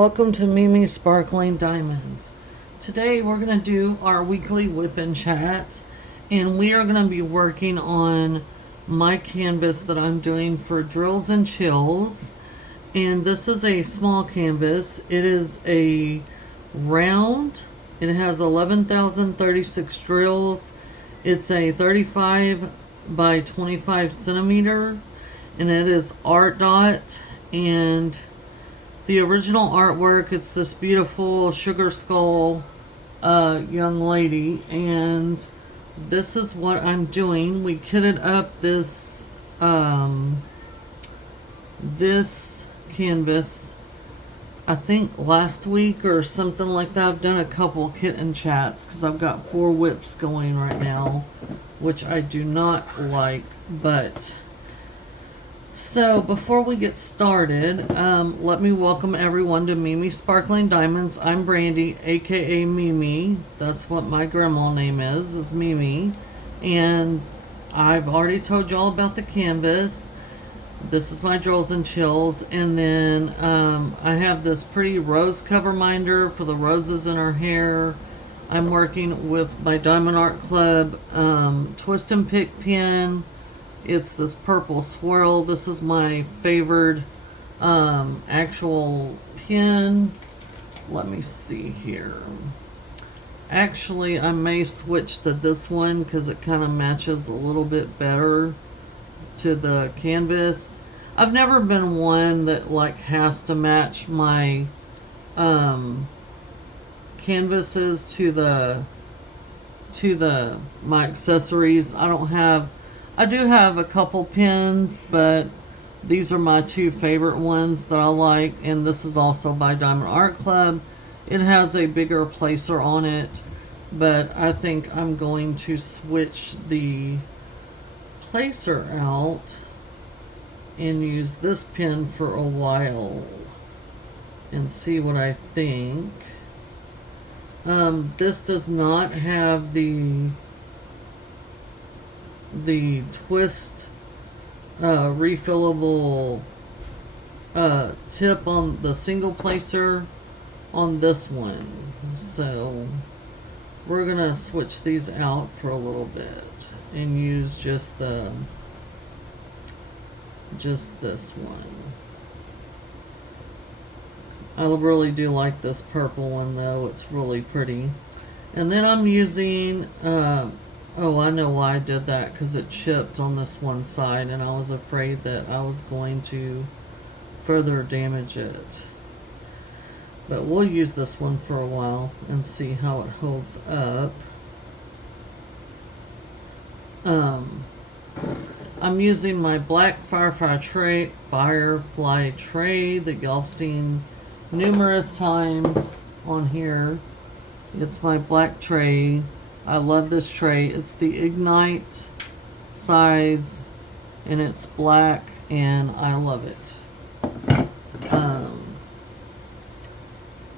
Welcome to Mimi Sparkling Diamonds. Today we're going to do our weekly WIP Chat, and we are going to be working on my canvas that I'm doing for Drills and Chills. And this is a small canvas. It is a round. It has 11,036 drills. It's a 35 by 25 centimeter, and it is art dot. And the original artwork, it's this beautiful sugar skull young lady, and this is what I'm doing. We kitted up this this canvas, I think last week or something like that. I've done a couple kitten chats because I've got 4 whips going right now, which I do not like. But so before we get started, let me welcome everyone to Mimi Sparkling Diamonds. I'm Brandy, aka Mimi. That's what my grandma name is Mimi. And I've already told y'all about the canvas. This is my Drills and Chills. And then I have this pretty rose cover minder for the roses in her hair. I'm working with my Diamond Art Club twist and pick pen. It's this purple swirl. This is my favored actual pen. Let me see here. Actually, I may switch to this one because it kind of matches a little bit better to the canvas. I've never been one that like has to match my canvases to my accessories. I do have a couple pins, but these are my 2 favorite ones that I like, and this is also by Diamond Art Club. It has a bigger placer on it, but I think I'm going to switch the placer out and use this pin for a while and see what I think. This does not have the twist refillable tip on the single placer on this one, so we're gonna switch these out for a little bit and use just this one. I really do like this purple one though. It's really pretty. And then I'm using oh, I know why I did that, because it chipped on this one side and I was afraid that I was going to further damage it. But we'll use this one for a while and see how it holds up. I'm using my black firefly tray that y'all have seen numerous times on here. It's my black tray. I love this tray. It's the Ignite size and it's black and I love it.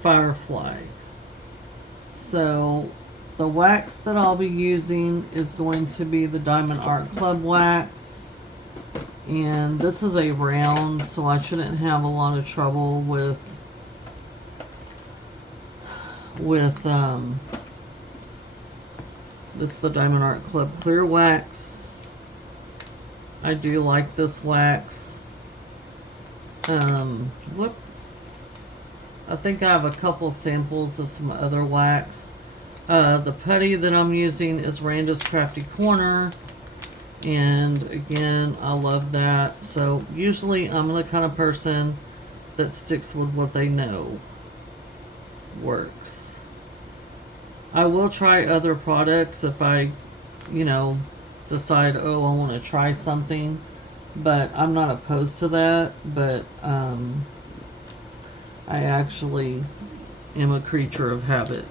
Firefly. So the wax that I'll be using is going to be the Diamond Art Club wax, and this is a round, so I shouldn't have a lot of trouble with it's the Diamond Art Club clear wax. I do like this wax. Whoop. I think I have a couple samples of some other wax. The putty that I'm using is Randa's Crafty Corner, and again, I love that. So usually I'm the kind of person that sticks with what they know works. I will try other products if I, decide, oh, I want to try something, but I'm not opposed to that. But I actually am a creature of habit.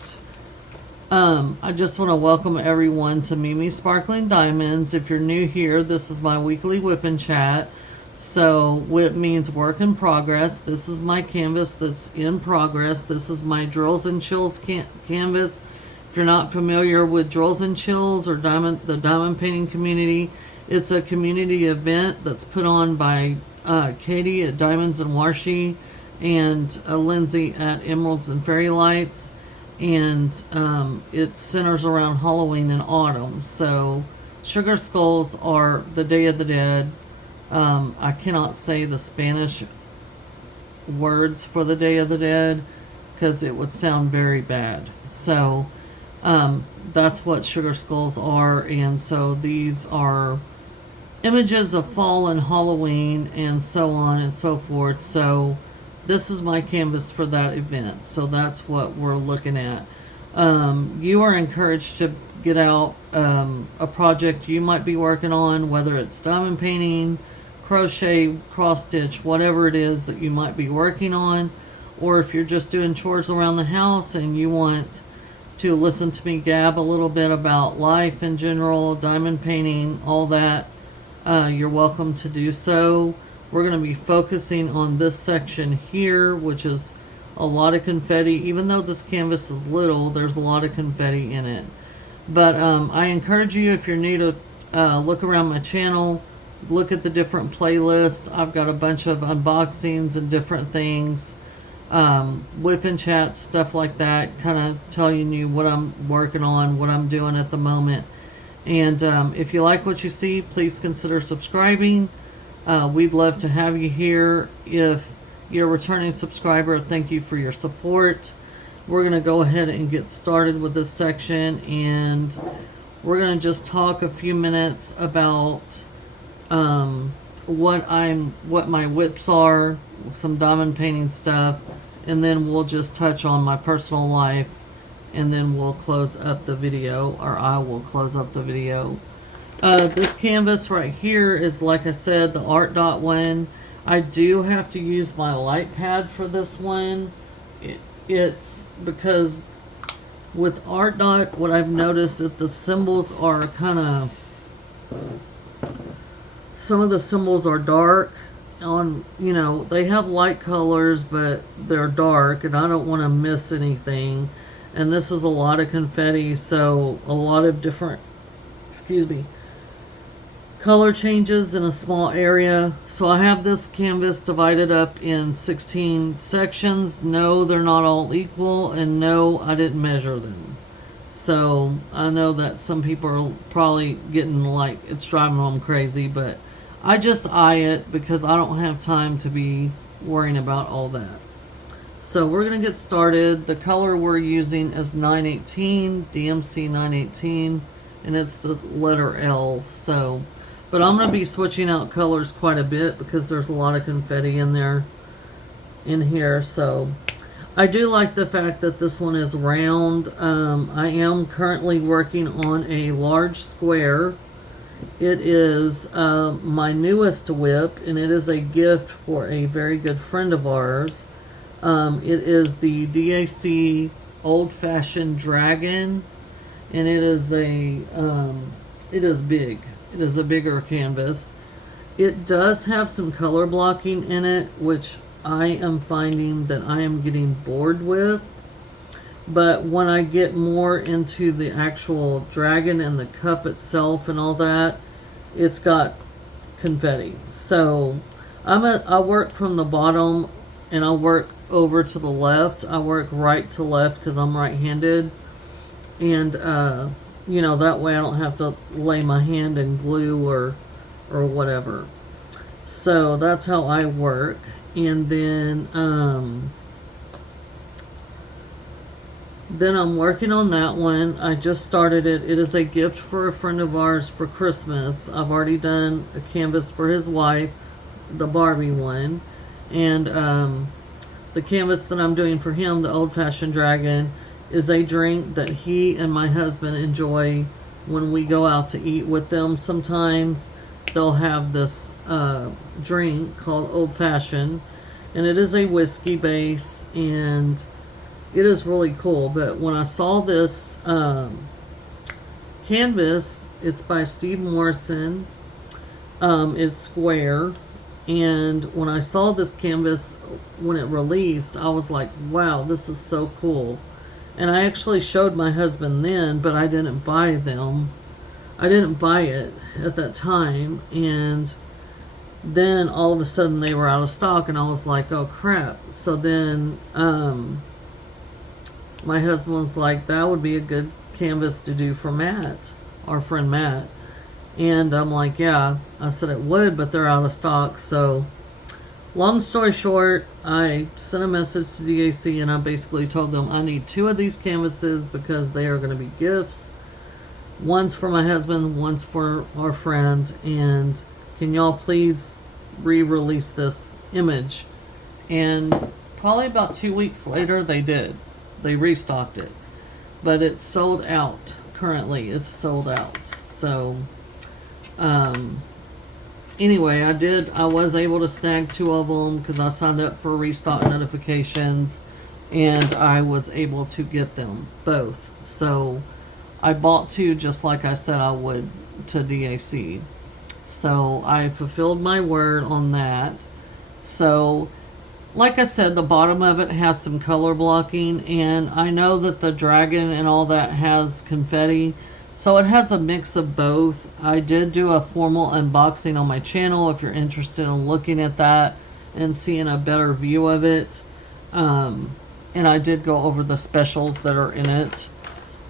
I just want to welcome everyone to Mimi Sparkling Diamonds. If you're new here, this is my weekly WIP Chat. So WIP means work in progress. This is my canvas that's in progress. This is my Drills and Chills canvas. If you're not familiar with Drills and Chills or the diamond painting community, it's a community event that's put on by Katie at Diamonds and Washi, and Lindsay at Emeralds and Fairy Lights, and it centers around Halloween and autumn. So Sugar Skulls are the Day of the Dead. I cannot say the Spanish words for the Day of the Dead because it would sound very bad. So that's what Sugar Skulls are, and so these are images of fall and Halloween and so on and so forth. So this is my canvas for that event. So that's what we're looking at. You are encouraged to get out a project you might be working on, whether it's diamond painting, crochet, cross stitch, whatever it is that you might be working on, or if you're just doing chores around the house and you want to listen to me gab a little bit about life in general, diamond painting, all that, you're welcome to do so. We're going to be focusing on this section here, which is a lot of confetti. Even though this canvas is little, there's a lot of confetti in it. But I encourage you, if you're new, to look around my channel, look at the different playlists. I've got a bunch of unboxings and different things, WIP Chat, stuff like that, kind of telling you what I'm working on, what I'm doing at the moment. And if you like what you see, please consider subscribing. We'd love to have you here. If you're a returning subscriber, thank you for your support. We're going to go ahead and get started with this section, and we're going to just talk a few minutes about what my whips are, some diamond painting stuff, and then we'll just touch on my personal life, and then we'll close up the video, or I will close up the video. This canvas right here is, like I said, the Art Dot one. I do have to use my light pad for this one. It's because with Art Dot, what I've noticed that the symbols are kind of, some of the symbols are dark. They have light colors, but they're dark, and I don't want to miss anything. And this is a lot of confetti, so a lot of different, color changes in a small area. So I have this canvas divided up in 16 sections. No, they're not all equal, and no, I didn't measure them. So I know that some people are probably getting like, it's driving them crazy, but I just eye it because I don't have time to be worrying about all that. So we're going to get started. The color we're using is 918, DMC 918, and it's the letter L. So, but I'm going to be switching out colors quite a bit because there's a lot of confetti in here. So I do like the fact that this one is round. I am currently working on a large square. It is my newest whip, and it is a gift for a very good friend of ours. It is the DAC Old Fashioned Dragon, and it is big. It is a bigger canvas. It does have some color blocking in it, which I am finding that I am getting bored with. But when I get more into the actual dragon and the cup itself and all that, it's got confetti. So I work from the bottom, and I work over to the left. I work right to left because I'm right-handed, and that way I don't have to lay my hand in glue or whatever. So that's how I work. And then I'm working on that one. I just started it. It is a gift for a friend of ours for Christmas. I've already done a canvas for his wife, the Barbie one, and the canvas that I'm doing for him, the Old Fashioned Dragon, is a drink that he and my husband enjoy when we go out to eat with them. Sometimes they'll have this drink called Old Fashioned, and it is a whiskey base, and it is really cool. But when I saw this canvas, it's by Steve Morrison. It's square. And when I saw this canvas, when it released, I was like, wow, this is so cool. And I actually showed my husband then, but I didn't buy them. I didn't buy it at that time. And Then all of a sudden they were out of stock, and I was like, oh crap. So then my husband was like, that would be a good canvas to do for Matt, our friend Matt. And I'm like, yeah. I said it would, but they're out of stock. So long story short, I sent a message to DAC, and I basically told them I need 2 of these canvases because they are going to be gifts. One's for my husband, one's for our friend, and can y'all please re-release this image? And probably about 2 weeks later, they did. They restocked it, but it's sold out. Currently, it's sold out. So, anyway, I was able to snag 2 of them because I signed up for restock notifications, and I was able to get them both. So I bought 2 just like I said I would to DAC. So I fulfilled my word on that. So like I said, the bottom of it has some color blocking, and I know that the dragon and all that has confetti, so it has a mix of both. I did do a formal unboxing on my channel if you're interested in looking at that and seeing a better view of it. And I did go over the specials that are in it.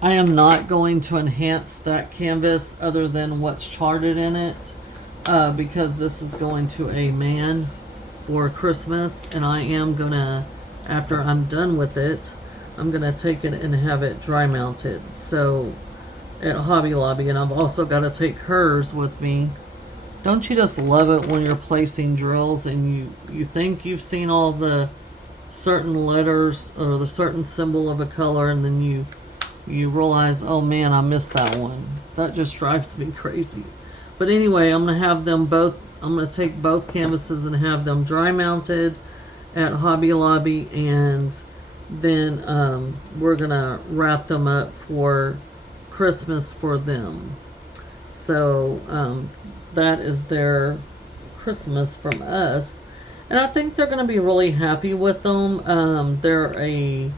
I am not going to enhance that canvas other than what's charted in it, because this is going to a man for Christmas, and I am gonna, after I'm done with it, I'm gonna take it and have it dry mounted. So at Hobby Lobby, and I've also got to take hers with me. Don't you just love it when you're placing drills and you think you've seen all the certain letters or the certain symbol of a color, and then you realize, oh man, I missed that one. That just drives me crazy. But anyway, I'm gonna have them both. I'm going to take both canvases and have them dry mounted at Hobby Lobby, and then we're going to wrap them up for Christmas for them. So that is their Christmas from us, and I think they're going to be really happy with them. They're a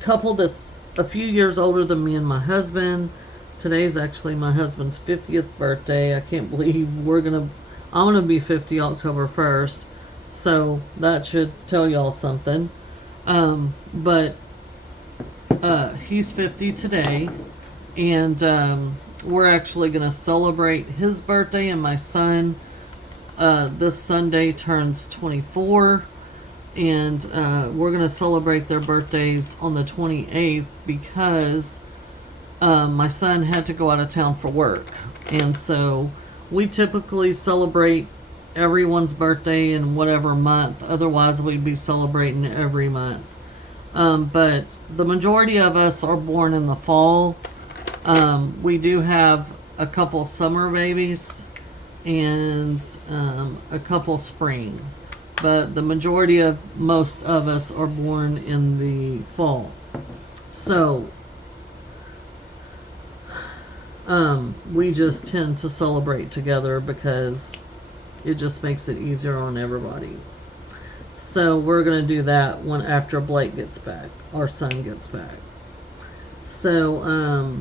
couple that's a few years older than me and my husband. Today's actually my husband's 50th birthday. I can't believe I'm gonna be 50 October 1st. So that should tell y'all something. But he's 50 today, and we're actually gonna celebrate his birthday, and my son this Sunday turns 24, and we're gonna celebrate their birthdays on the 28th because my son had to go out of town for work, and so we typically celebrate everyone's birthday in whatever month. Otherwise, we'd be celebrating every month. But the majority of us are born in the fall. We do have a couple summer babies and a couple spring, but the majority of most of us are born in the fall. So we just tend to celebrate together because it just makes it easier on everybody. So we're going to do that one after Blake gets back, our son gets back. So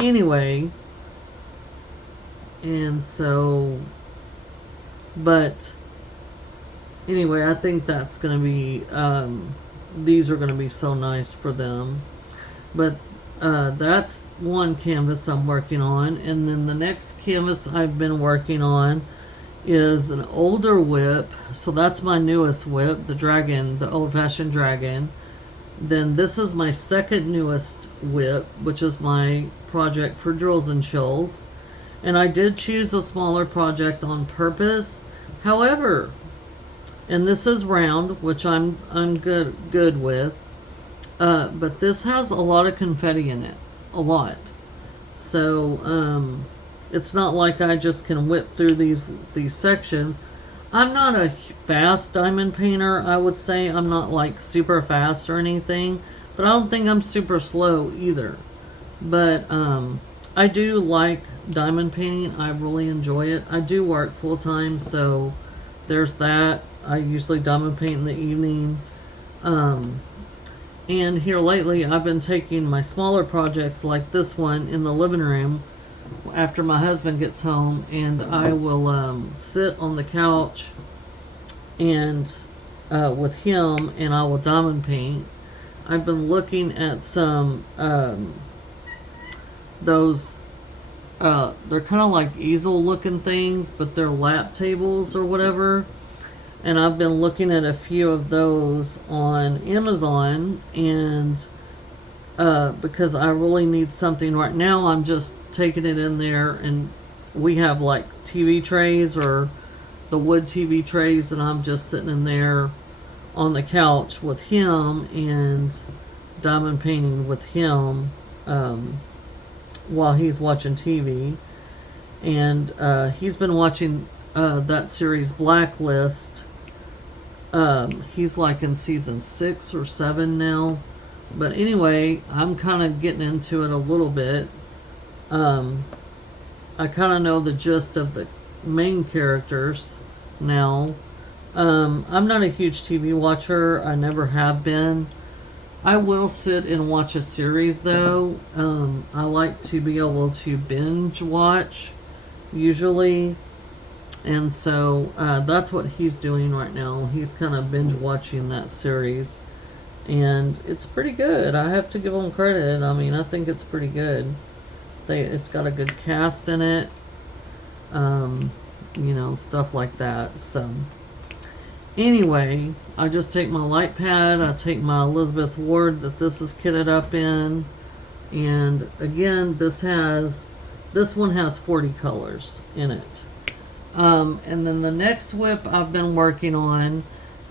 anyway, and so, but anyway, I think that's going to be, these are going to be so nice for them. But that's one canvas I'm working on, and then the next canvas I've been working on is an older WIP. So that's my newest WIP, the dragon, the old-fashioned dragon. Then this is my second newest WIP, which is my project for Drills and Chills, and I did choose a smaller project on purpose. However, and this is round, which I'm good with. But this has a lot of confetti in it, a lot. So it's not like I just can whip through these sections. I'm not a fast diamond painter, I would say. I'm not like super fast or anything, but I don't think I'm super slow either. But I do like diamond painting. I really enjoy it. I do work full time, so there's that. I usually diamond paint in the evening. And here lately, I've been taking my smaller projects like this one in the living room after my husband gets home, and I will sit on the couch and with him, and I will diamond paint. I've been looking at some those they're kind of like easel looking things, but they're lap tables or whatever. And I've been looking at a few of those on Amazon, and because I really need something right now, I'm just taking it in there, and we have like TV trays or the wood TV trays, and I'm just sitting in there on the couch with him and diamond painting with him while he's watching TV. And he's been watching that series Blacklist. He's like in season 6 or 7 now. But anyway, I'm kind of getting into it a little bit. I kind of know the gist of the main characters now. I'm not a huge TV watcher. I never have been. I will sit and watch a series though. I like to be able to binge watch usually. And so that's what he's doing right now. He's kind of binge watching that series. And it's pretty good. I have to give him credit. I mean, I think it's pretty good. It's got a good cast in it. You know, stuff like that. So anyway, I just take my light pad. I take my Elizabeth Ward that this is kitted up in. And again, this one has 40 colors in it. And then the next WIP I've been working on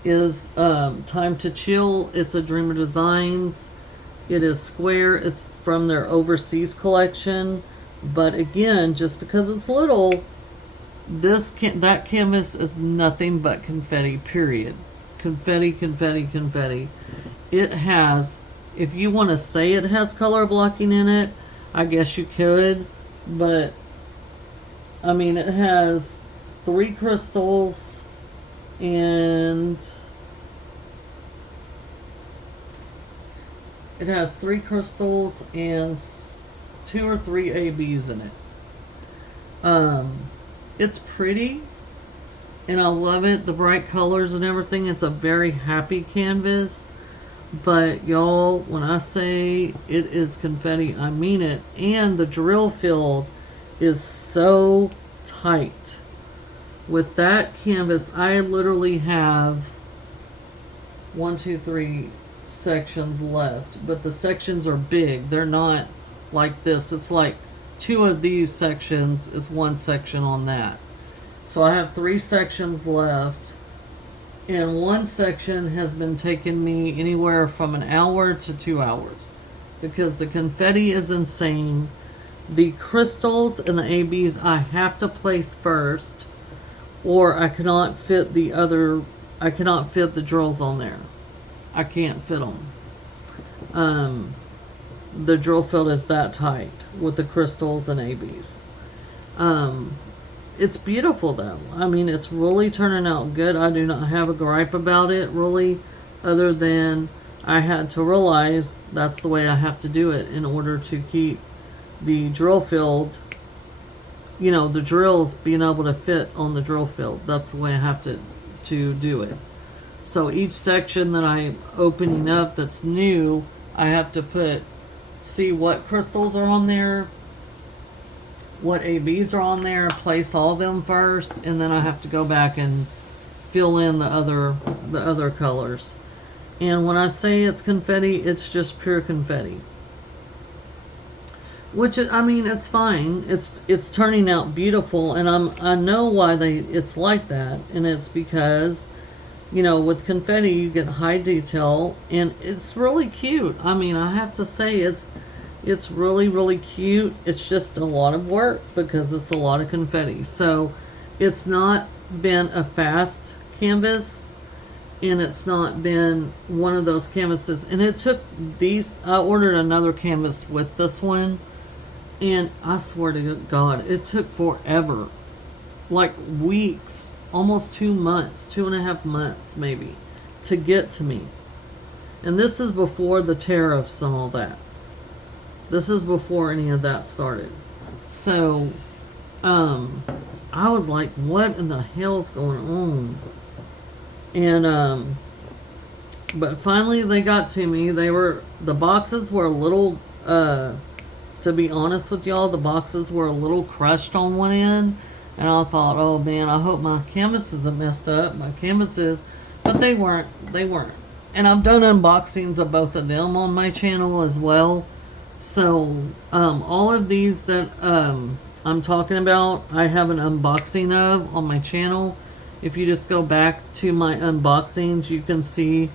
is Time to Chill. It's a Dreamer Designs. It is square. It's from their overseas collection. But again, just because it's little, that canvas is nothing but confetti, period. Confetti, confetti, confetti. It has, if you want to say it has color blocking in it, I guess you could. But, I mean, it has 3 crystals and it has 3 crystals and 2 or 3 ABs in it. It's pretty and I love it, the bright colors and everything. It's a very happy canvas, but y'all, when I say it is confetti, I mean it. And the drill field is so tight. With that canvas, I literally have 1, 2, 3 sections left, but the sections are big. They're not like this. It's like 2 of these sections is 1 section on that. So I have 3 sections left, and 1 section has been taking me anywhere from an hour to 2 hours because the confetti is insane. The crystals and the ABs I have to place first, or I cannot fit the drills on there. I can't fit them. The drill field is that tight with the crystals and ABs. It's beautiful though. I mean, it's really turning out good. I do not have a gripe about it really, other than I had to realize that's the way I have to do it in order to keep the drill field, you know, the drills being able to fit on the drill field. That's the way I have to do it. So each section that I'm opening up that's new, I have to see what crystals are on there, what ABs are on there, place all them first, and then I have to go back and fill in the other colors. And when I say it's confetti, it's just pure confetti. Which, I mean, it's fine. It's turning out beautiful, and I know why it's like that, and it's because, you know, with confetti you get high detail, and it's really cute. I mean, I have to say it's really, really cute. It's just a lot of work because it's a lot of confetti. So it's not been a fast canvas, and it's not been one of those canvases. And it took I ordered another canvas with this one, and I swear to God, it took forever. Like weeks, almost 2 months, 2.5 months maybe, to get to me. And this is before the tariffs and all that. This is before any of that started. So, I was like, what in the hell's going on? And, but finally they got to me. The boxes were a little, to be honest with y'all, the boxes were a little crushed on one end. And I thought, oh man, I hope my canvas isn't messed up. My canvas is, but they weren't. They weren't. And I've done unboxings of both of them on my channel as well. So, all of these that I'm talking about, I have an unboxing of on my channel. If you just go back to my unboxings, you can see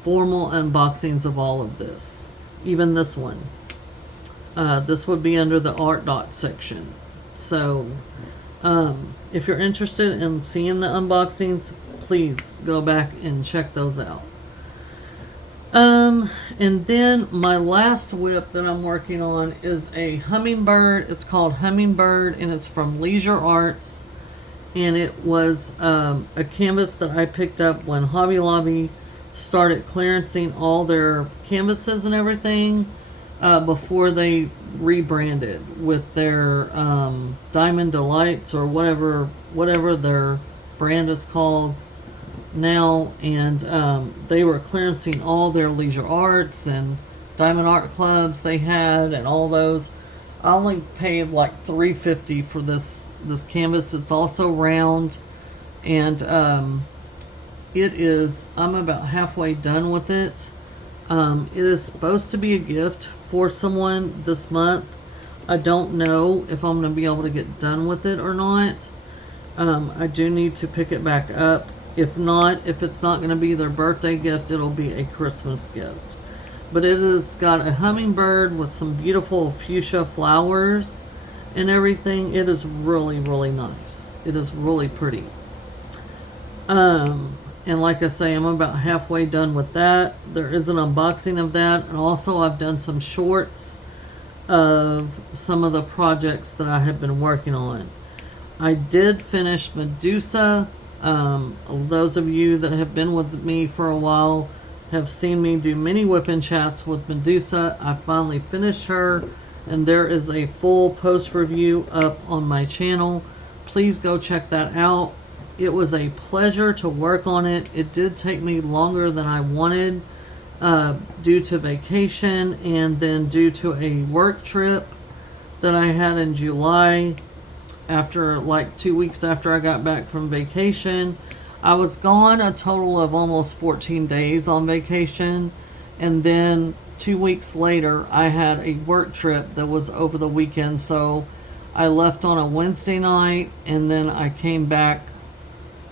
formal unboxings of all of this. Even this one. This would be under the art dot section. So, if you're interested in seeing the unboxings, please go back and check those out. And then my last whip that I'm working on is a hummingbird. It's called Hummingbird, and it's from Leisure Arts. And it was a canvas that I picked up when Hobby Lobby started clearancing all their canvases and everything before they rebranded with their Diamond Delights or whatever their brand is called now. And they were clearancing all their Leisure Arts and Diamond Art Clubs they had and all those. I only paid like $3.50 for this canvas. It's also round, and I'm about halfway done with it. It is supposed to be a gift for someone this month. I don't know if I'm going to be able to get done with it or not. I do need to pick it back up. If it's not going to be their birthday gift, it'll be a Christmas gift. But it has got a hummingbird with some beautiful fuchsia flowers and everything. It is really, really nice. It is really pretty. And like I say, I'm about halfway done with that. There is an unboxing of that. And also I've done some shorts of some of the projects that I have been working on. I did finish Medusa. Those of you that have been with me for a while have seen me do many whip chats with Medusa. I finally finished her, and there is a full post review up on my channel. Please go check that out. It was a pleasure to work on it. It did take me longer than I wanted due to vacation and then due to a work trip that I had in July after like 2 weeks after I got back from vacation. I was gone a total of almost 14 days on vacation, and then 2 weeks later I had a work trip that was over the weekend. So I left on a Wednesday night, and then I came back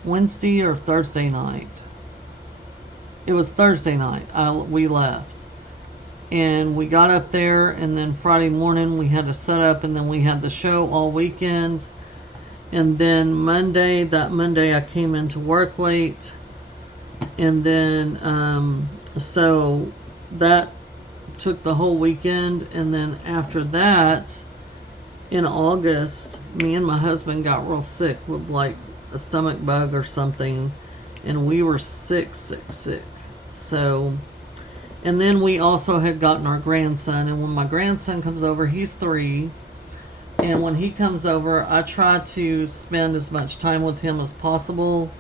Wednesday or Thursday night. It was Thursday night we left, and we got up there, and then Friday morning we had to set up, and then we had the show all weekend. And then Monday I came into work late, and then so that took the whole weekend. And then after that, in August, me and my husband got real sick with like a stomach bug or something, and we were sick. So, and then we also had gotten our grandson, and when my grandson comes over, he's 3. And when he comes over, I try to spend as much time with him as possible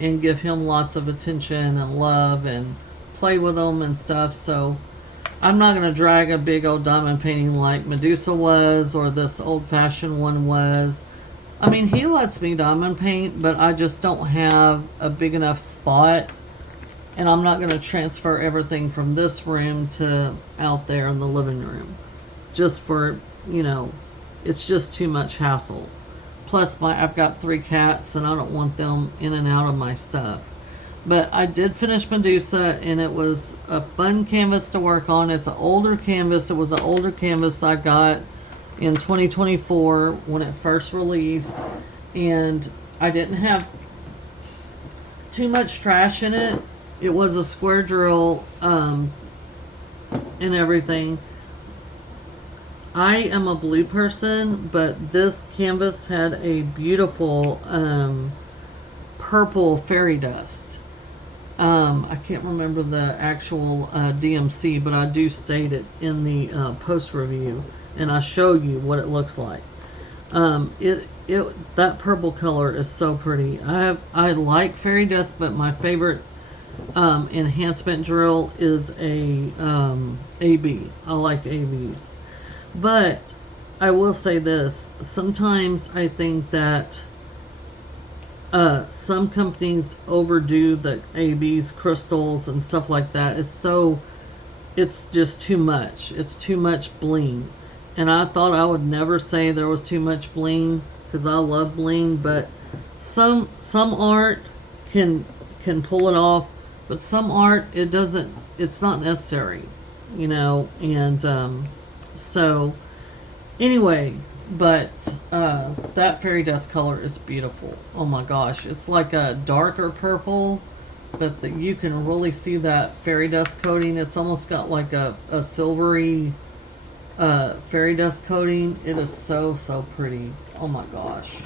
and give him lots of attention and love and play with him and stuff. So I'm not going to drag a big old diamond painting like Medusa was or this old-fashioned one was. I mean, he lets me diamond paint, but I just don't have a big enough spot. And I'm not going to transfer everything from this room to out there in the living room. Just for, it's just too much hassle. Plus, I've got 3 cats, and I don't want them in and out of my stuff. But I did finish Medusa, and it was a fun canvas to work on. It's an older canvas. It was an older canvas I got in 2024 when it first released. And I didn't have too much trash in it. It was a square drill and everything. I am a blue person, but this canvas had a beautiful purple fairy dust. I can't remember the actual DMC, but I do state it in the post review, and I show you what it looks like. That purple color is so pretty. I like fairy dust, but my favorite enhancement drill is a AB. I like ABs, but I will say this: sometimes I think that some companies overdo the ABs, crystals, and stuff like that. It's just too much. It's too much bling. And I thought I would never say there was too much bling because I love bling, but some art can pull it off, but some art it's not necessary, and so anyway, but that fairy dust color is beautiful. Oh my gosh, it's like a darker purple, but you can really see that fairy dust coating. It's almost got like a silvery fairy dust coating. It is so pretty. Oh my gosh,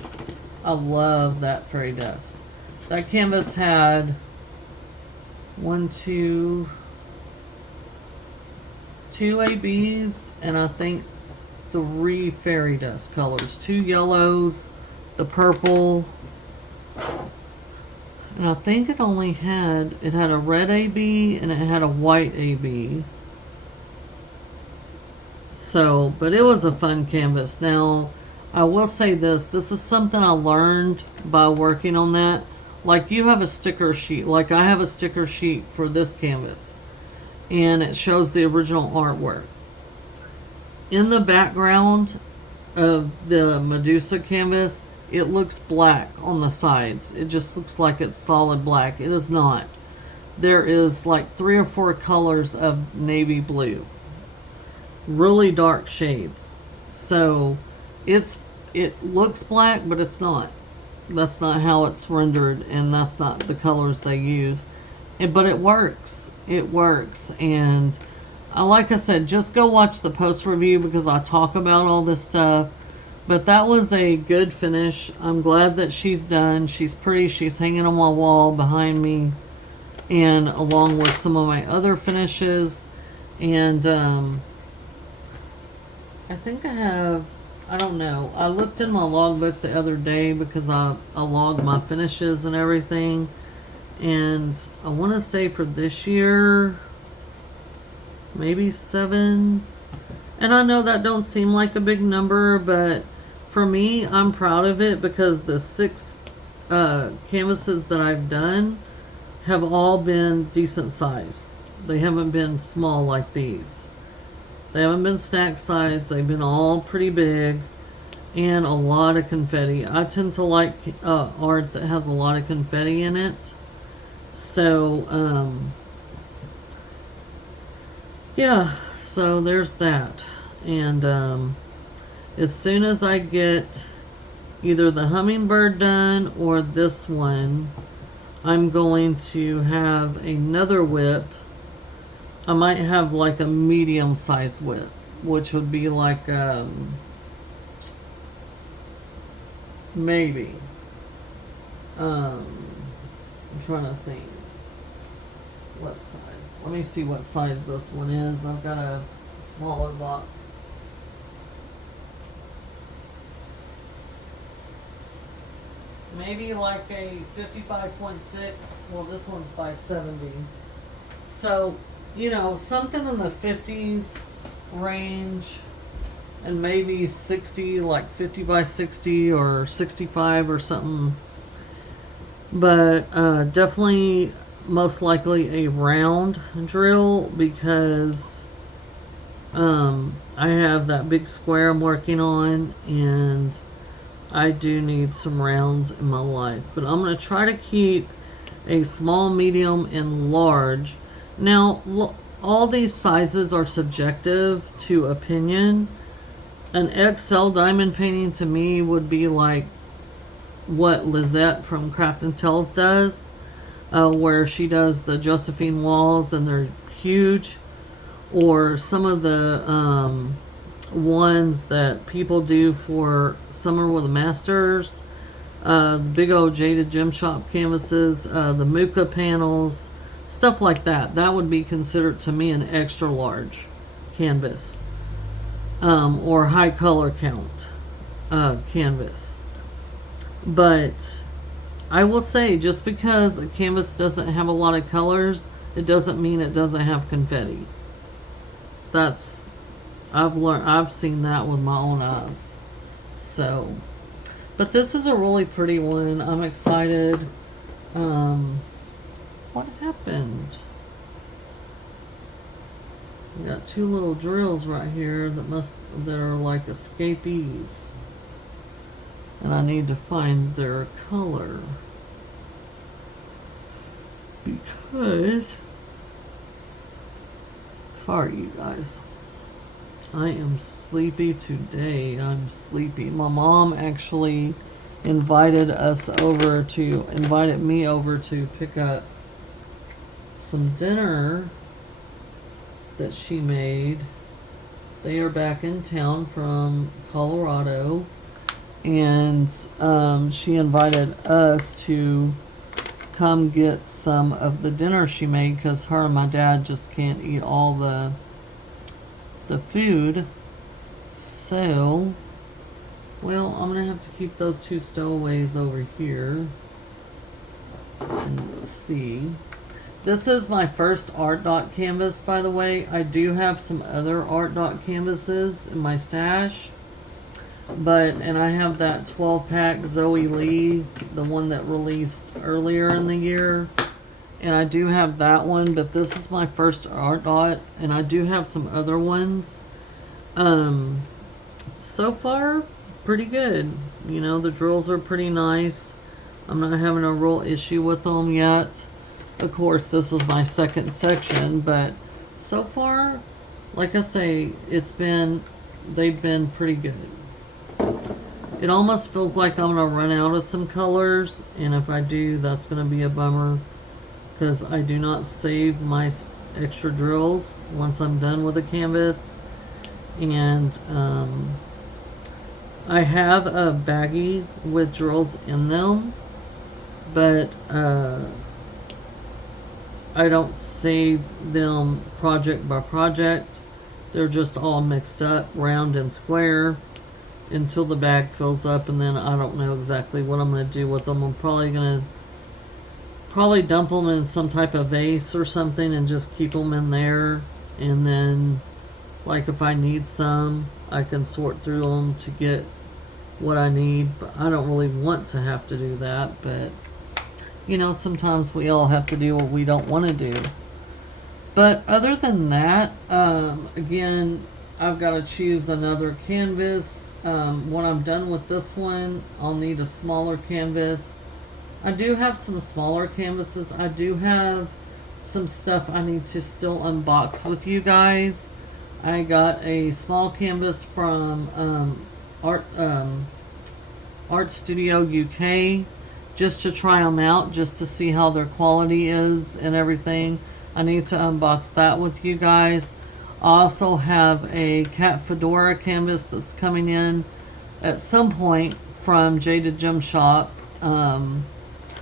I love that fairy dust. That canvas had two ABs, and I think 3 fairy dust colors, 2 yellows, the purple, and I think it had a red AB and it had a white AB. So, but it was a fun canvas. Now, I will say this is something I learned by working on that. Like, you have a sticker sheet, like I have a sticker sheet for this canvas, and it shows the original artwork. In the background of the Medusa canvas, it looks black on the sides. It just looks like it's solid black. It is not. There is like 3 or 4 colors of navy blue. Really dark shades. So it looks black, but it's not. That's not how it's rendered, and that's not the colors they use. But it works. It works. And like I said, just go watch the post review because I talk about all this stuff. But that was a good finish. I'm glad that she's done. She's pretty. She's hanging on my wall behind me, and along with some of my other finishes. And I think I don't know. I looked in my logbook the other day because I logged my finishes and everything. And I want to say for this year, maybe 7. And I know that don't seem like a big number, but for me, I'm proud of it because the 6 canvases that I've done have all been decent size. They haven't been small like these. They haven't been stack size. They've been all pretty big and a lot of confetti. I tend to like art that has a lot of confetti in it. So, yeah, so there's that. And as soon as I get either the hummingbird done or this one, I'm going to have another WIP. I might have like a medium size WIP, which would be like maybe I'm trying to think what size. Let me see what size this one is. I've got a smaller box. Maybe like a 55.6. Well, this one's by 70. So, something in the 50s range, and maybe 60, like 50 by 60 or 65 or something. But definitely, most likely a round drill because I have that big square I'm working on, and I do need some rounds in my life. But I'm going to try to keep a small, medium, and large. Now, all these sizes are subjective to opinion. An XL diamond painting to me would be like what Lizette from Craft and Tells does, where she does the Josephine walls and they're huge. Or some of the ones that people do for Summer with the Masters, big old Jaded Gem Shop canvases, the Muka panels, stuff like that. That would be considered to me an extra large canvas, or high color count. canvas. But I will say, just because a canvas doesn't have a lot of colors, it doesn't mean it doesn't have confetti. That's, I've seen that with my own eyes. So, but this is a really pretty one. I'm excited. What happened? We got two little drills right here that are like escapees. And I need to find their color. Because, sorry you guys, I am sleepy today. I'm sleepy. My mom actually invited me over to pick up some dinner that she made. They are back in town from Colorado, and she invited us to come get some of the dinner she made because her and my dad just can't eat all the food. So, well, I'm gonna have to keep those two stowaways over here and see. This is my first art dot canvas, by the way. I do have some other art dot canvases in my stash, and I have that 12-pack Zoe Lee, the one that released earlier in the year, and I do have that one, but this is my first art dot, and I do have some other ones. So far, pretty good. You know, the drills are pretty nice. I'm not having a real issue with them yet. Of course, this is my second section, but so far, like I say, they've been pretty good. It almost feels like I'm gonna run out of some colors, and if I do, that's gonna be a bummer, because I do not save my extra drills once I'm done with the canvas. And I have a baggie with drills in them, but I don't save them project by project. They're just all mixed up, round and square, until the bag fills up, and then I don't know exactly what I'm going to do with them. I'm probably going to dump them in some type of vase or something and just keep them in there, and then, like, if I need some, I can sort through them to get what I need. But I don't really want to have to do that, but you know, sometimes we all have to do what we don't want to do. But other than that, again, I've got to choose another canvas. When I'm done with this one, I'll need a smaller canvas. I do have some smaller canvases. I do have some stuff I need to still unbox with you guys. I got a small canvas from Art Studio UK, just to try them out, just to see how their quality is and everything. I need to unbox that with you guys. I also have a cat fedora canvas that's coming in at some point from Jaded Gem Shop.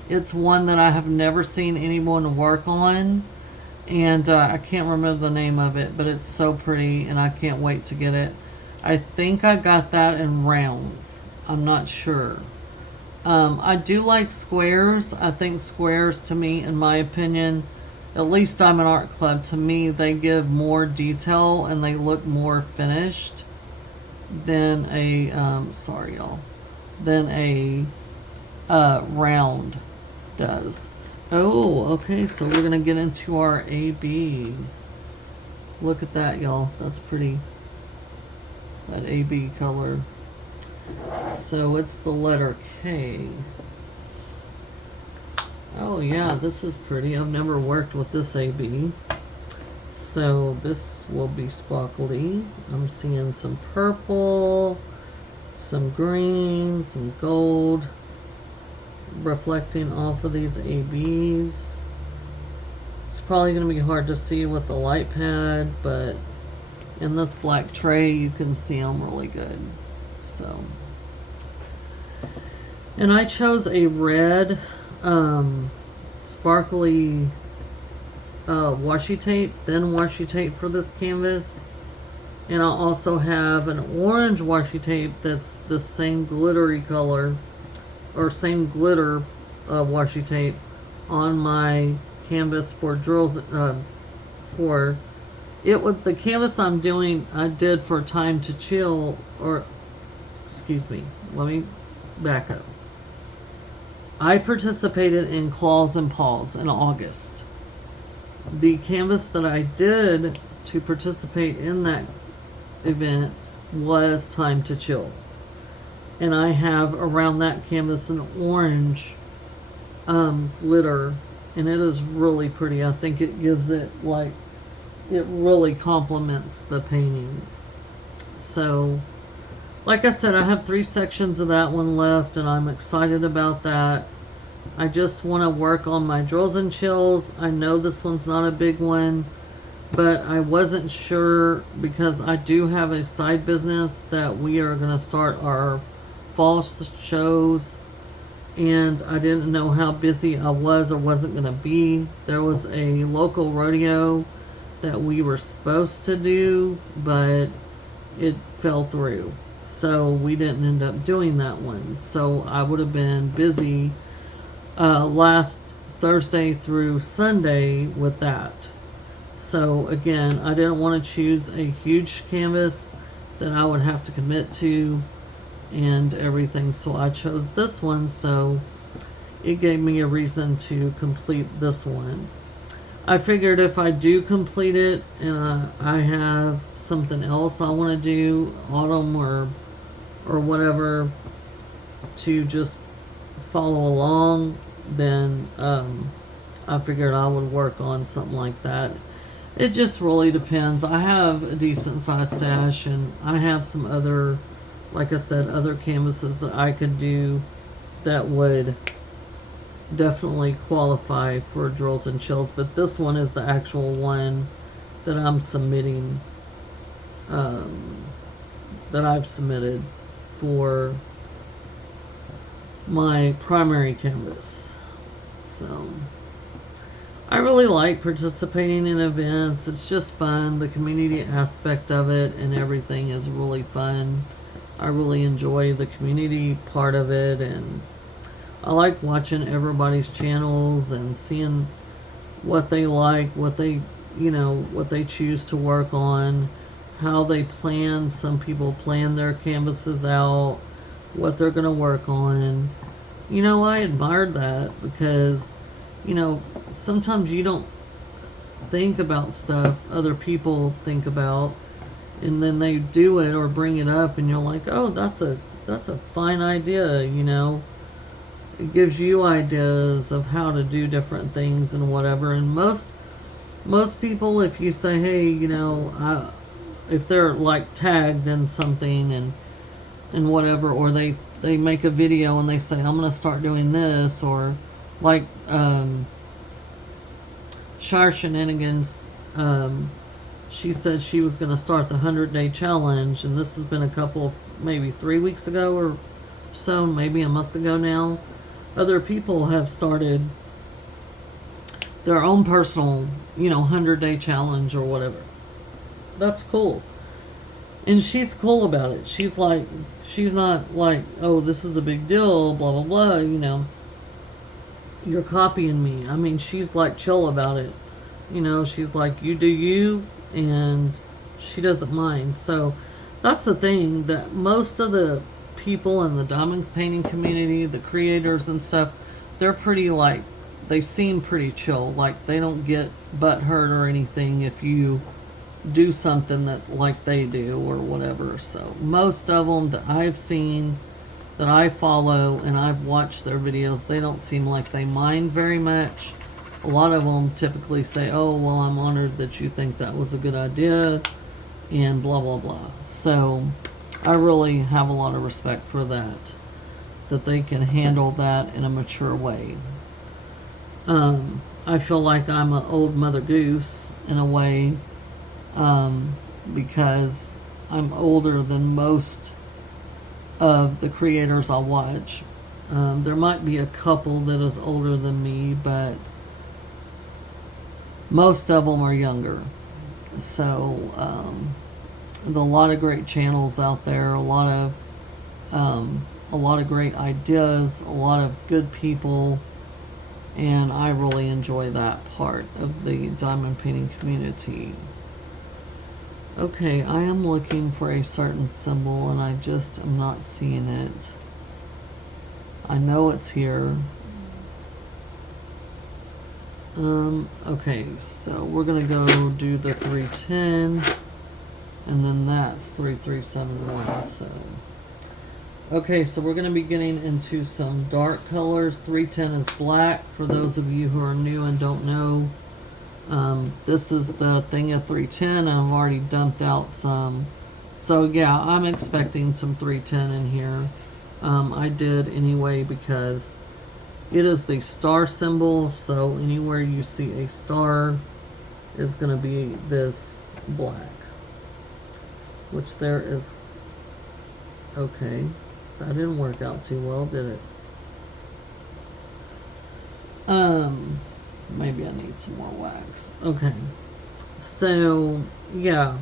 It's one that I have never seen anyone work on, and I can't remember the name of it, but it's so pretty, and I can't wait to get it. I think I got that in rounds. I'm not sure. I do like squares. I think squares, to me, in my opinion, at least I'm an art club, to me, they give more detail and they look more finished than a, sorry y'all, than a round does. Oh, okay, so we're going to get into our AB. Look at that, y'all. That's pretty. That AB color. So it's the letter K. Oh yeah, this is pretty. I've never worked with this AB. So this will be sparkly. I'm seeing some purple, some green, some gold reflecting off of these ABs. It's probably going to be hard to see with the light pad, but in this black tray you can see them really good. So, and I chose a red sparkly washi tape, thin washi tape for this canvas. And I also have an orange washi tape that's the same glittery color or same glitter washi tape on my canvas for drills. For it with the canvas I'm doing, I did for Time to Chill, or excuse me, let me back up. I participated in Claws and Paws in August. The canvas that I did to participate in that event was Time to Chill. And I have around that canvas an orange glitter, and it is really pretty. I think it gives it like, it really complements the painting. So, like I said, I have 3 sections of that one left, and I'm excited about that. I just want to work on my drills and chills. I know this one's not a big one, but I wasn't sure because I do have a side business that we are going to start our fall shows, and I didn't know how busy I was or wasn't going to be. There was a local rodeo that we were supposed to do, but it fell through. So we didn't end up doing that one. So I would have been busy last Thursday through Sunday with that. So again, I didn't want to choose a huge canvas that I would have to commit to and everything. So I chose this one. So it gave me a reason to complete this one. I figured if I do complete it and I have something else I want to do, autumn or whatever, to just follow along, then I figured I would work on something like that. It just really depends. I have a decent sized stash, and I have some other, like I said, other canvases that I could do that would definitely qualify for drills and chills, but this one is the actual one that I'm submitting, that I've submitted for my primary canvas. So I really like participating in events. It's just fun. The community aspect of it and everything is really fun. I really enjoy the community part of it, and I like watching everybody's channels and seeing what they like, what they, what they choose to work on, how they plan. Some people plan their canvases out, what they're going to work on. I admired that because, sometimes you don't think about stuff other people think about, and then they do it or bring it up, and you're like, oh, that's a fine idea. It gives you ideas of how to do different things and whatever. And most people, if you say, hey, if they're like tagged in something and whatever, or they make a video and they say, I'm going to start doing this, or like Shar Shenanigans, she said she was going to start the 100-day challenge, and this has been a couple, maybe 3 weeks ago or so, maybe a month ago now. Other people have started their own personal, 100-day challenge or whatever. That's cool. And she's cool about it. She's not like, oh, this is a big deal, blah, blah, blah, you're copying me. I mean, she's like chill about it. She's like, you do you, and she doesn't mind. So that's the thing, that most of the people in the diamond painting community, the creators and stuff, they're pretty they seem pretty chill. Like they don't get butt hurt or anything if you do something that like they do or whatever. So most of them that I've seen, that I follow and I've watched their videos, they don't seem like they mind very much. A lot of them typically say, oh, well, I'm honored that you think that was a good idea, and blah, blah, blah. So I really have a lot of respect for that they can handle that in a mature way. I feel like I'm an old Mother Goose in a way, because I'm older than most of the creators I watch. There might be a couple that is older than me, but most of them are younger. So a lot of great channels out there, a lot of great ideas, a lot of good people, and I really enjoy that part of the diamond painting community. Okay, I am looking for a certain symbol and I just am not seeing it. I know it's here. Okay, so we're gonna go do the 310, and then that's 3371. So okay, so we're gonna be getting into some dark colors. 310 is black. For those of you who are new and don't know, this is the thing of 310, and I've already dumped out some. So yeah, I'm expecting some 310 in here. I did anyway because it is the star symbol, so anywhere you see a star is going to be this black. Which there is... Okay, that didn't work out too well, did it? Maybe I need some more wax. Okay, so yeah,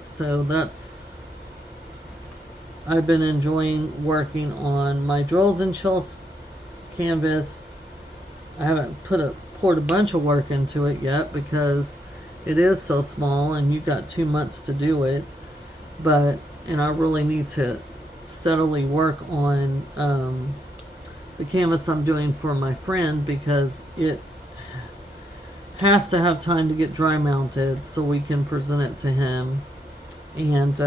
so that's... I've been enjoying working on my drills and chills canvas. I haven't poured a bunch of work into it yet because it is so small and you've got 2 months to do it, and I really need to steadily work on the canvas I'm doing for my friend, because it has to have time to get dry mounted so we can present it to him. And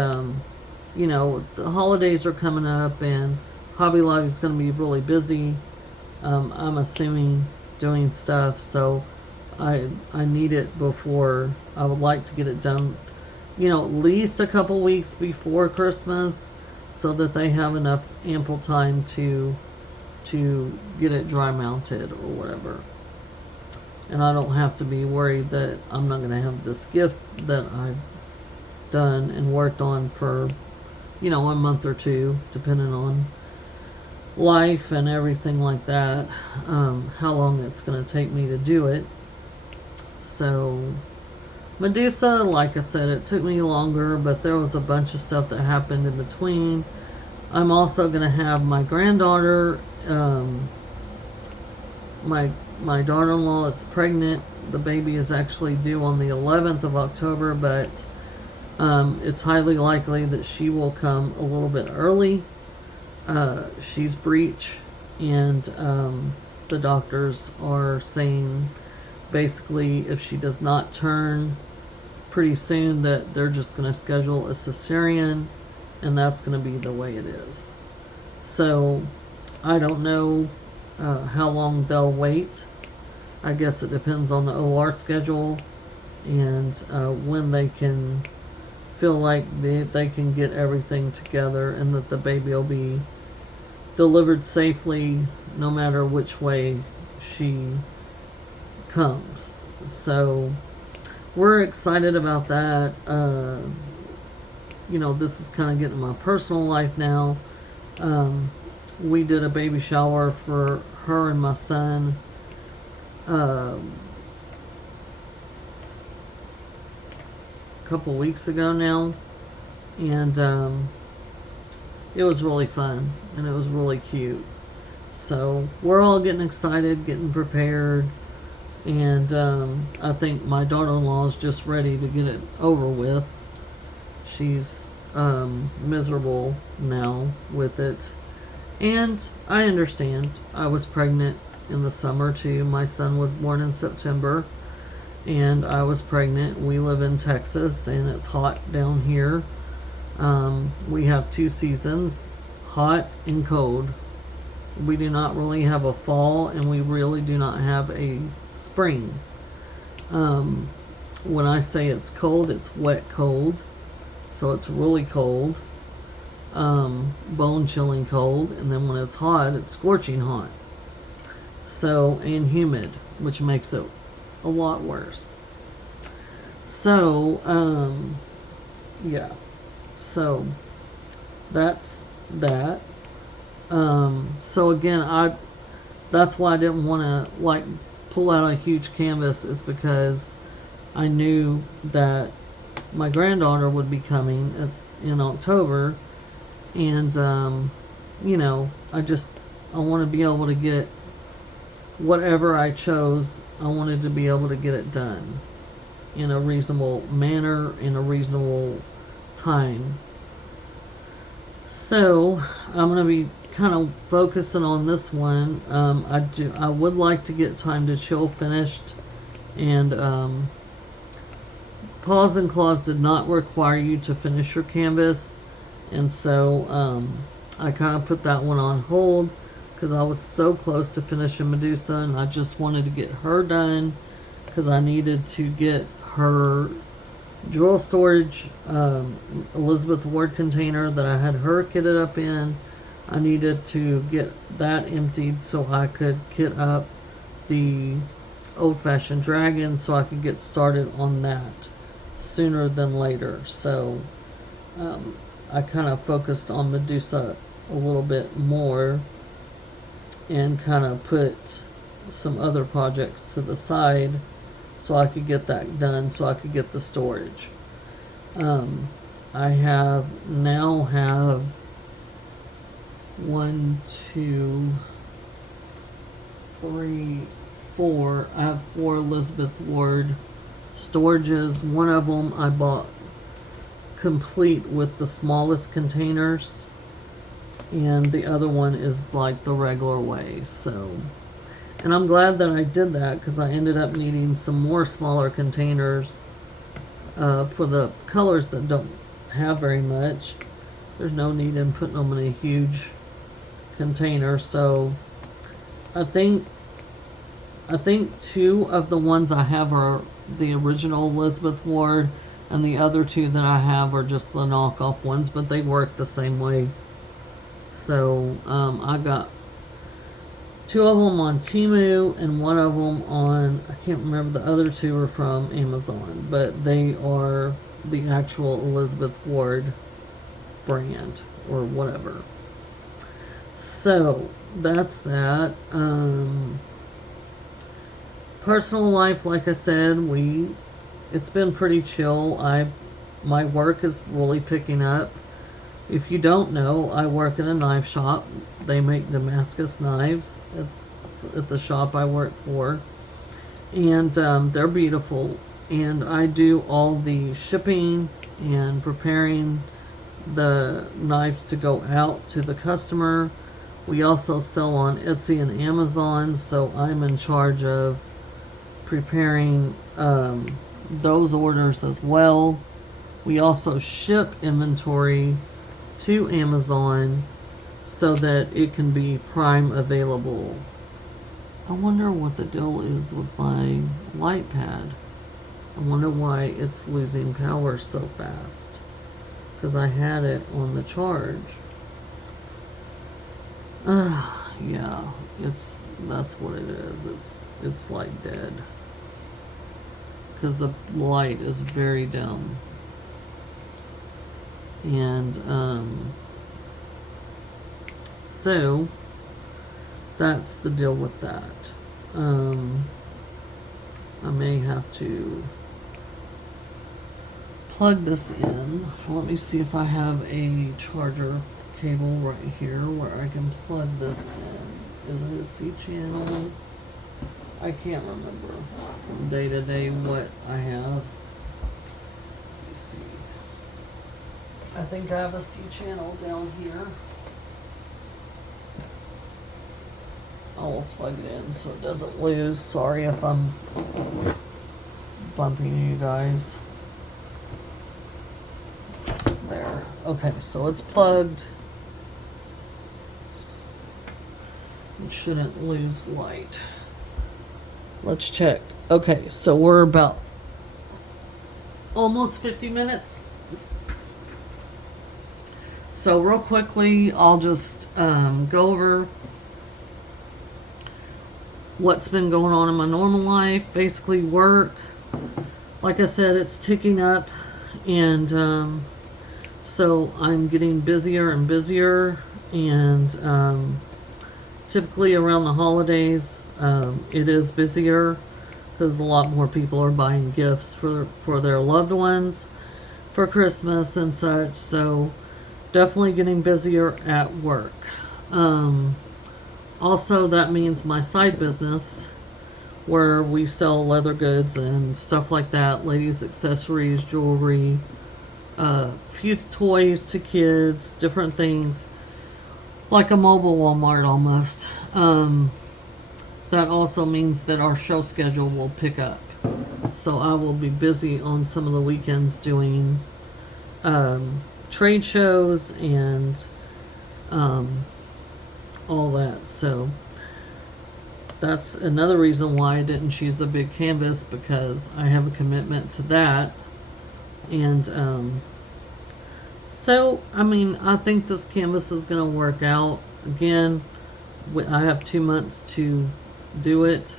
you know, the holidays are coming up and Hobby Lobby is going to be really busy. I'm assuming doing stuff, so I need it before. I would like to get it done, you know, at least a couple weeks before Christmas, so that they have enough ample time to get it dry mounted or whatever, and I don't have to be worried that I'm not going to have this gift that I've done and worked on for, you know, a month or two, depending on life and everything like that, how long it's going to take me to do it. So Medusa, like I said, it took me longer, but there was a bunch of stuff that happened in between. I'm also going to have my granddaughter, my daughter-in-law is pregnant. The baby is actually due on the 11th of October, but it's highly likely that she will come a little bit early. She's breech, and the doctors are saying basically if she does not turn pretty soon that they're just going to schedule a cesarean, and that's going to be the way it is. So I don't know how long they'll wait. I guess it depends on the OR schedule and when they can feel like they can get everything together, and that the baby will be delivered safely no matter which way she comes. So we're excited about that. You know, this is kind of getting my personal life now. We did a baby shower for her and my son a couple weeks ago now, and it was really fun and it was really cute. So we're all getting excited, getting prepared, and I think my daughter-in-law is just ready to get it over with. She's miserable now with it, and I understand. I was pregnant in the summer too. My son was born in September, and I was pregnant. We live in Texas and it's hot down here. We have 2 seasons, hot and cold. We do not really have a fall, and we really do not have a spring. When I say it's cold, it's wet cold. So it's really cold, bone chilling cold, and then when it's hot, it's scorching hot. So, and humid, which makes it a lot worse. So, yeah. So that's that. So again, that's why I didn't want to like pull out a huge canvas, is because I knew that my granddaughter would be coming. It's in October, and you know, I want to be able to get whatever I chose. I wanted to be able to get it done in a reasonable manner, in a reasonable time. So I'm going to be kind of focusing on this one. I would like to get Time to Chill finished, and Pause and Claws did not require you to finish your canvas, and so I kind of put that one on hold because I was so close to finishing Medusa, and I just wanted to get her done because I needed to get her jewel storage Elizabeth Ward container that I had her kitted up in. I needed to get that emptied so I could kit up the old-fashioned dragon so I could get started on that sooner than later. So I kind of focused on Medusa a little bit more and kind of put some other projects to the side so I could get that done, so I could get the storage. I now have 1, 2, 3, 4. I have 4 Elizabeth Ward storages. One of them I bought complete with the smallest containers, and the other one is like the regular way. So, and I'm glad that I did that because I ended up needing some more smaller containers for the colors that don't have very much. There's no need in putting them in a huge container. So I think 2 of the ones I have are the original Elizabeth Ward, and the other 2 that I have are just the knockoff ones, but they work the same way. So I got 2 of them on Temu and 1 of them on, I can't remember, the other 2 are from Amazon, but they are the actual Elizabeth Ward brand or whatever. So that's that. Personal life, like I said, it's been pretty chill. My work is really picking up. If you don't know, I work in a knife shop. They make Damascus knives at the shop I work for, and they're beautiful. And I do all the shipping and preparing the knives to go out to the customer. We also sell on Etsy and Amazon, so I'm in charge of preparing those orders as well. We also ship inventory to Amazon so that it can be Prime available. I wonder what the deal is with my light pad. I wonder why it's losing power so fast, because I had it on the charge. Yeah, that's what it is. It's like dead because the light is very dim. And so that's the deal with that. I may have to plug this in. Let me see if I have a charger cable right here where I can plug this in. Is it a C channel? I can't remember from day to day what I have. Let me see. I think I have a C channel down here. I will plug it in so it doesn't lose. Sorry if I'm bumping you guys. There. Okay, so it's plugged. It shouldn't lose light. Let's check. Okay, so we're about almost 50 minutes. So real quickly, I'll just go over what's been going on in my normal life. Basically work. Like I said, it's ticking up, and so I'm getting busier and busier, and typically around the holidays it is busier because a lot more people are buying gifts for their loved ones. for Christmas and such. So definitely getting busier at work. Also, that means my side business where we sell leather goods and stuff like that, ladies' accessories, jewelry, few toys to kids, different things, like a mobile Walmart almost. That also means that our show schedule will pick up. So I will be busy on some of the weekends doing trade shows and all that. So that's another reason why I didn't choose a big canvas, because I have a commitment to that. And so, I mean, I think this canvas is going to work out. Again, I have 2 months to do it.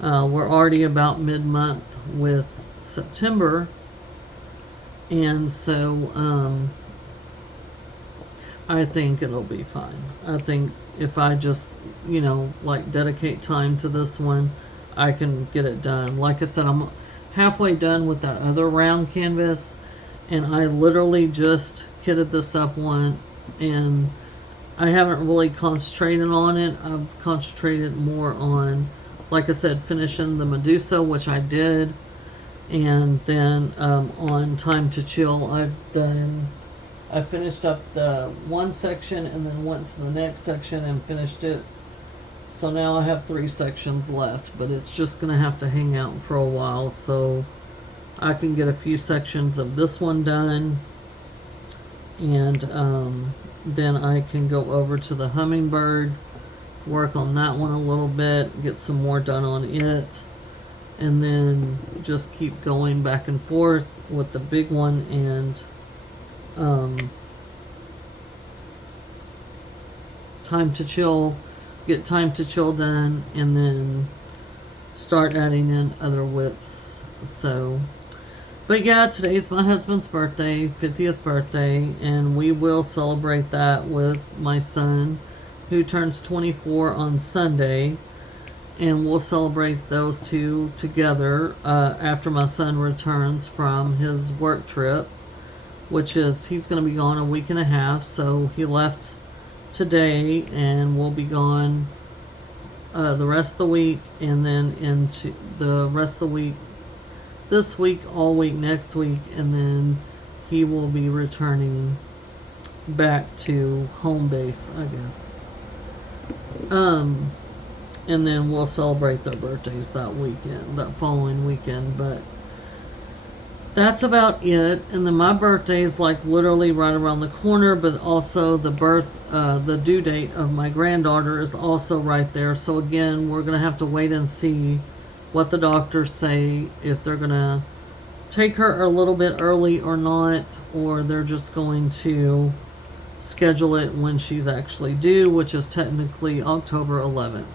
We're already about mid-month with September. And so, I think it'll be fine. I think if I just, like dedicate time to this one, I can get it done. Like I said, I'm halfway done with that other round canvas, and I literally just kitted this up one, and I haven't really concentrated on it. I've concentrated more on, like I said, finishing the Medusa, which I did, and then on Time to Chill, I finished up the one section and then went to the next section and finished it. So now I have 3 sections left, but it's just going to have to hang out for a while so I can get a few sections of this one done. And then I can go over to the hummingbird, work on that one a little bit, get some more done on it, and then just keep going back and forth with the big one and Time to Chill, get Time to Chill done, and then start adding in other WIPs. So, but yeah, today's my husband's birthday, 50th birthday, and we will celebrate that with my son, who turns 24 on Sunday, and we'll celebrate those two together after my son returns from his work trip, which is, he's going to be gone a week and a half. So he left today and we'll be gone the rest of the week, and then into the rest of the week this week, all week next week, and then he will be returning back to home base, I guess. And then we'll celebrate their birthdays that weekend, that following weekend. But that's about it. And then my birthday is like literally right around the corner, but also the due date of my granddaughter is also right there. So again, we're going to have to wait and see what the doctors say, if they're going to take her a little bit early or not, or they're just going to schedule it when she's actually due, which is technically October 11th.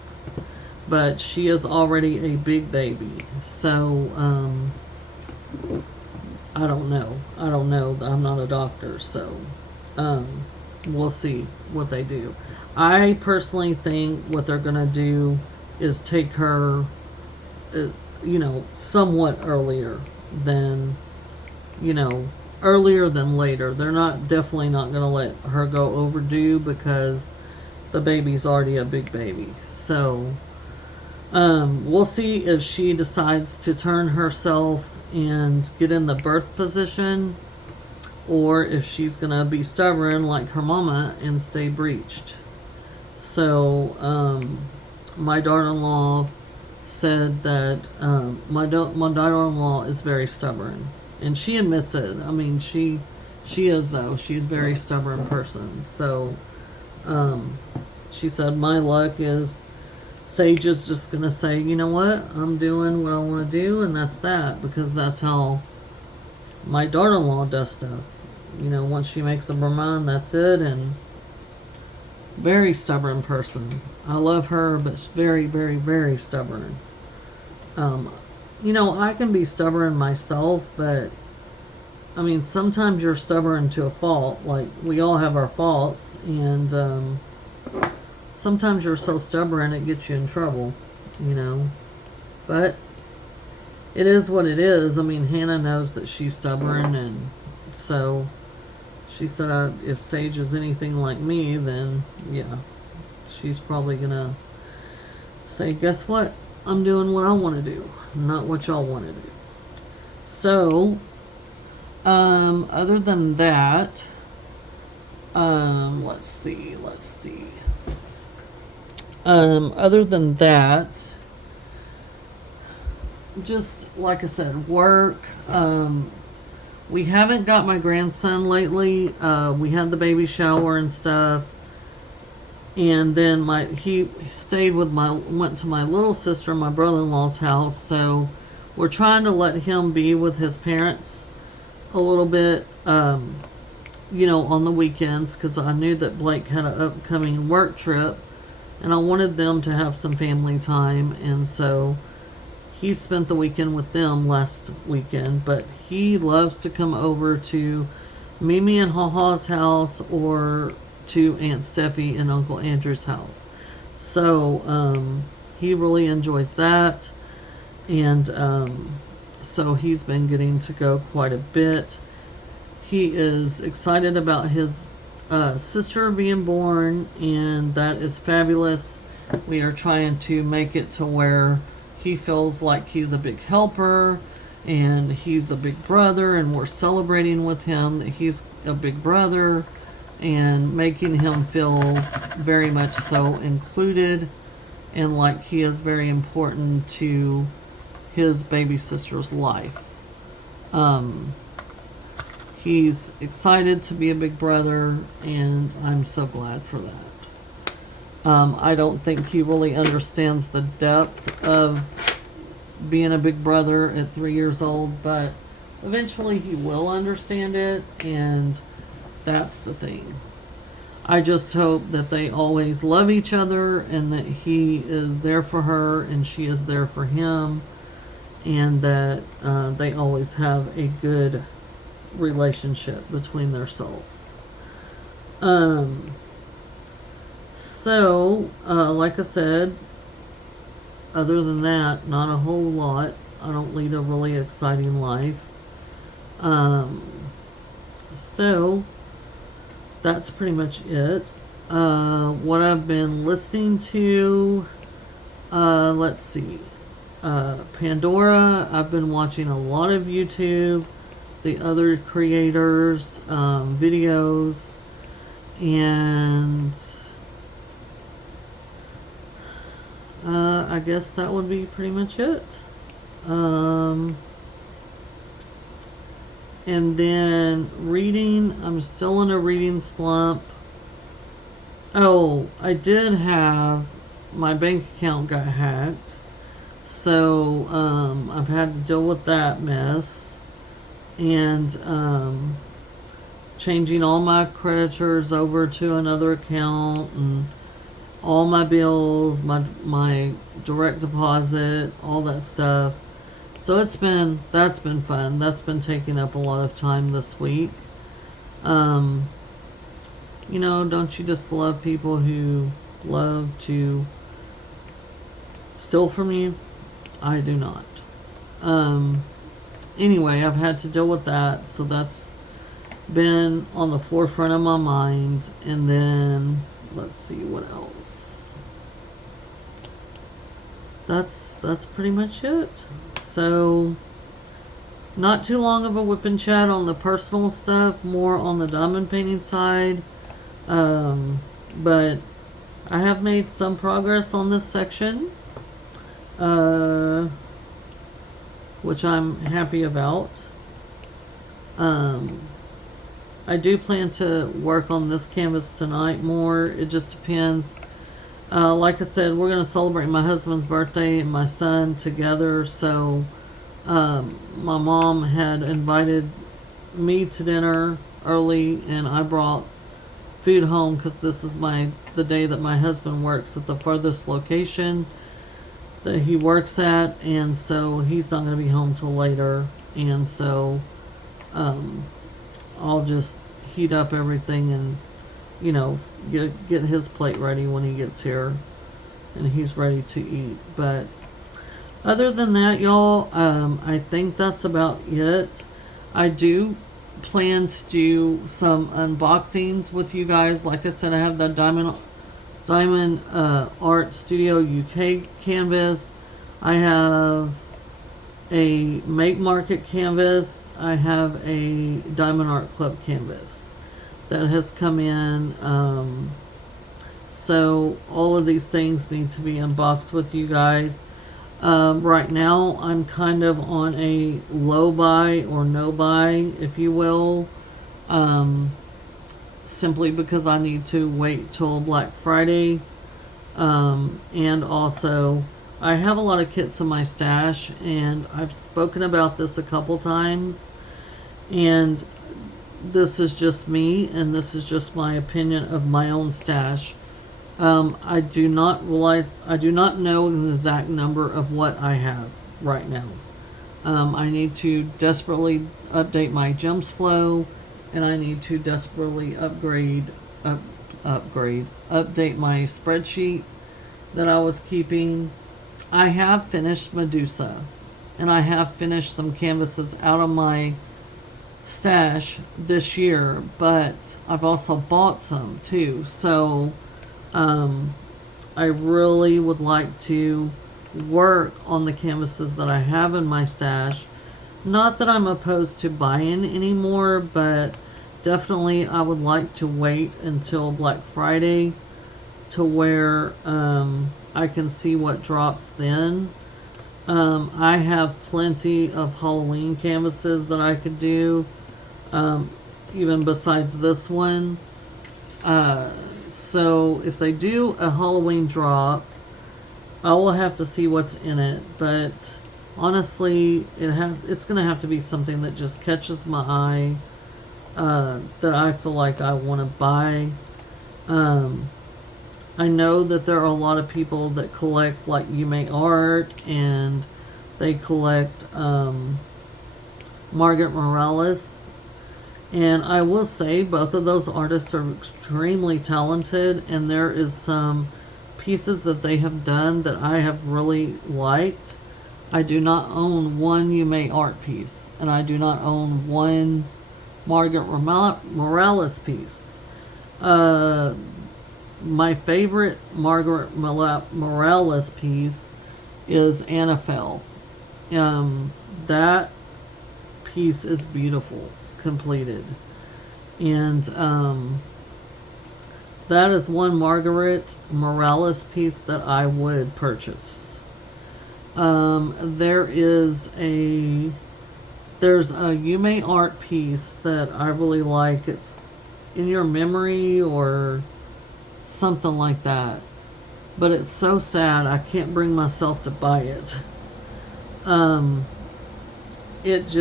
But she is already a big baby. So, I don't know. I'm not a doctor, so we'll see what they do. I personally think what they're going to do is take her, somewhat earlier than later. They're definitely not going to let her go overdue, because the baby's already a big baby. So, we'll see if she decides to turn herself and get in the birth position, or if she's gonna be stubborn like her mama and stay breeched. So my daughter-in-law said that my daughter-in-law is very stubborn, and she admits it. I mean, she is, though. She's a very stubborn person. So she said my luck is Sage is just going to say, you know what, I'm doing what I want to do, and that's that, because that's how my daughter-in-law does stuff. Once she makes up her mind, that's it. And very stubborn person. I love her, but she's very, very, very stubborn. I can be stubborn myself, but I mean, sometimes you're stubborn to a fault. Like, we all have our faults, and sometimes you're so stubborn it gets you in trouble, But it is what it is. I mean, Hannah knows that she's stubborn, and So she said, if Sage is anything like me, then yeah, she's probably gonna say, guess what? I'm doing what I want to do, not what y'all want to do. So, other than that, let's see. Other than that, just like I said, work. We haven't got my grandson lately. We had the baby shower and stuff. And then he stayed with went to my little sister and my brother-in-law's house. So we're trying to let him be with his parents a little bit, on the weekends, because I knew that Blake had an upcoming work trip and I wanted them to have some family time. And so he spent the weekend with them last weekend, but he loves to come over to Mimi and Haha's house or to Aunt Steffi and Uncle Andrew's house. So he really enjoys that. And so he's been getting to go quite a bit. He is excited about his sister being born, and that is fabulous. We are trying to make it to where he feels like he's a big helper and he's a big brother, and we're celebrating with him that he's a big brother and making him feel very much so included and like he is very important to his baby sister's life. He's excited to be a big brother, and I'm so glad for that. I don't think he really understands the depth of being a big brother at 3 years old, but eventually he will understand it, and that's the thing. I just hope that they always love each other and that he is there for her and she is there for him, and that they always have a good relationship between themselves. So, like I said, other than that, not a whole lot. I don't lead a really exciting life. So that's pretty much it. What I've been listening to, let's see. Pandora, I've been watching a lot of YouTube, the other creators, videos, and I guess that would be pretty much it. And then reading, I'm still in a reading slump. Oh, I did have, my bank account got hacked. So, I've had to deal with that mess. And, changing all my creditors over to another account, and all my bills, my direct deposit, all that stuff. So that's been fun. That's been taking up a lot of time this week. Don't you just love people who love to steal from you? I do not. Anyway, I've had to deal with that, so that's been on the forefront of my mind. And then let's see what else. That's pretty much it. So, not too long of a WIP Chat on the personal stuff, more on the diamond painting side. But I have made some progress on this section, which I'm happy about. I do plan to work on this canvas tonight more. It just depends. Like I said, we're going to celebrate my husband's birthday and my son together. So, my mom had invited me to dinner early, and I brought food home because this is the day that my husband works at the furthest location that he works at, and so he's not going to be home till later. And so, I'll just heat up everything and get his plate ready when he gets here and he's ready to eat. But other than that, y'all, I think that's about it. I do plan to do some unboxings with you guys. Like I said, I have the Diamond Art Studio UK canvas. I have a Make Market canvas. I have a Diamond Art Club canvas that has come in. So all of these things need to be unboxed with you guys. Right now, I'm kind of on a low buy or no buy, if you will, simply because I need to wait till Black Friday. And also, I have a lot of kits in my stash, and I've spoken about this a couple times, and this is just me, and this is just my opinion of my own stash. I do not know the exact number of what I have right now. I need to desperately update my gems flow, and I need to desperately update my spreadsheet that I was keeping. I have finished Medusa, and I have finished some canvases out of my stash this year, but I've also bought some too. So I really would like to work on the canvases that I have in my stash. Not that I'm opposed to buying anymore, but definitely I would like to wait until Black Friday to where I can see what drops then. I have plenty of Halloween canvases that I could do, even besides this one. So if they do a Halloween drop, I will have to see what's in it. But honestly, it's going to have to be something that just catches my eye, that I feel like I want to buy. I know that there are a lot of people that collect like Yume art, and they collect Margaret Morales. And I will say both of those artists are extremely talented, and there is some pieces that they have done that I have really liked. I do not own one Yume art piece, and I do not own one Margaret Morales piece. My favorite Margaret Morales piece is Annafel. That piece is beautiful, completed, and that is one Margaret Morales piece that I would purchase. There's a Yume art piece that I really like. It's In Your Memory or something like that, but it's so sad I can't bring myself to buy it. It's